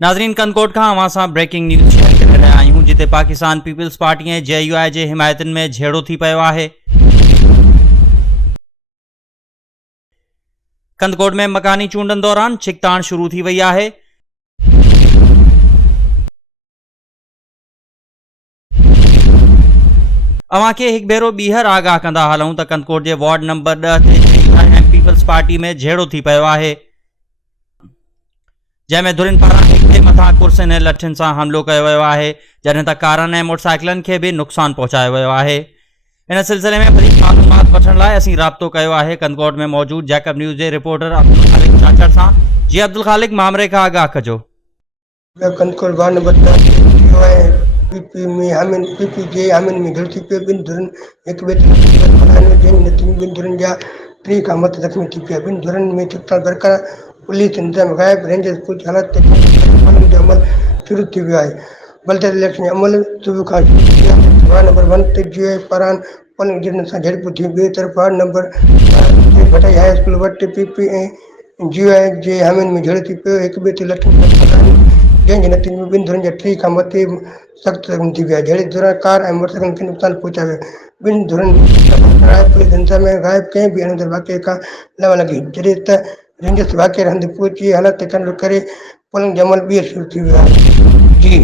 नाज़रीन कंदकोट खां अवां सां ब्रेकिंग न्यूज़ शेयर करे रहिया आहियूं, जिते पाकिस्तान पीपल्स पार्टी ऐं JUI जे हिमायतुनि में झेड़ो थी पियो आहे। कंदकोट में मकानी चूंडनि दौरान छिकताण शुरू थी वई आहे। अवां खे हिकु भेरो ॿीहर आगाह कंदा हलूं त कंदकोट जे वार्ड नंबर 10 ते JUI ऐं पीपल्स पार्टी में झेड़ो थी पियो आहे, जंहिंमें धुरिन पारां हिक जे मथां कुर्सियुनि ऐं लठियुनि सां हमिलो कयो वियो आहे, जॾहिं त कारनि ऐं मोटरसाइकिलनि खे बि नुक़सानु पहुचायो वियो आहे। इन सिलसिले में वधीक मालूमात वठण लाइ असीं राब्तो कयो आहे कंदकोट में मौजूद जैकब न्यूज़ जे रिपोर्टर अब्दुल खालिक चाचड़ सां। जी अब्दुल खालिक, मामले खां आगाह कजो। कंदकोट वार्ड नंबर 10 पीपी में हमिन पीपी जे हमिन में गिरती पे बिन धुरन एक ॿिए ते बनाने जंहिं नतीजनि बिन धुरन जा 3 खां मथे ज़ख़्मी थी पिया। बिन धुरन में छिकताण बरक़रार, पुलिस इंतजाम गायब, रेंजर्स कुछ हालत ते कानून जो अमल शुरू थी वियो आहे। बल्दियाती इलेक्शन जो अमल सुबुह खां शुरू थी वियो आहे। वार्ड नंबर 1 ते JUI पारां पोलिंग एजेंटनि सां झड़पूं थियूं। ॿिए तरफ़ वार्ड नंबर 4 ते भटाई हाई स्कूल वटि पीपी ऐं JUI जे हमिन में झड़ो थी पियो। हिक ॿिए ते लठियुनि सां हथाइनि, जंहिंजे नतीजे में ॿिनि धुरनि जा 3 खां मथे सख़्तु ज़ख़्मी थी विया। झड़े दौरान कार ऐं मोटरसाइकिल खे नुक़सानु पहुचायो वियो। ॿिनि धुरनि बरक़रार, पुलिस इंतजाम गायब, कंहिं बि अणंदड़ वाक़िए खां न लॻी, जॾहिं त रेंजर्स वाक़िए हंधि पहुची हालत ते कंट्रोल करे पोलिंग जो अमल ॿीहर शुरू थी वियो आहे। जी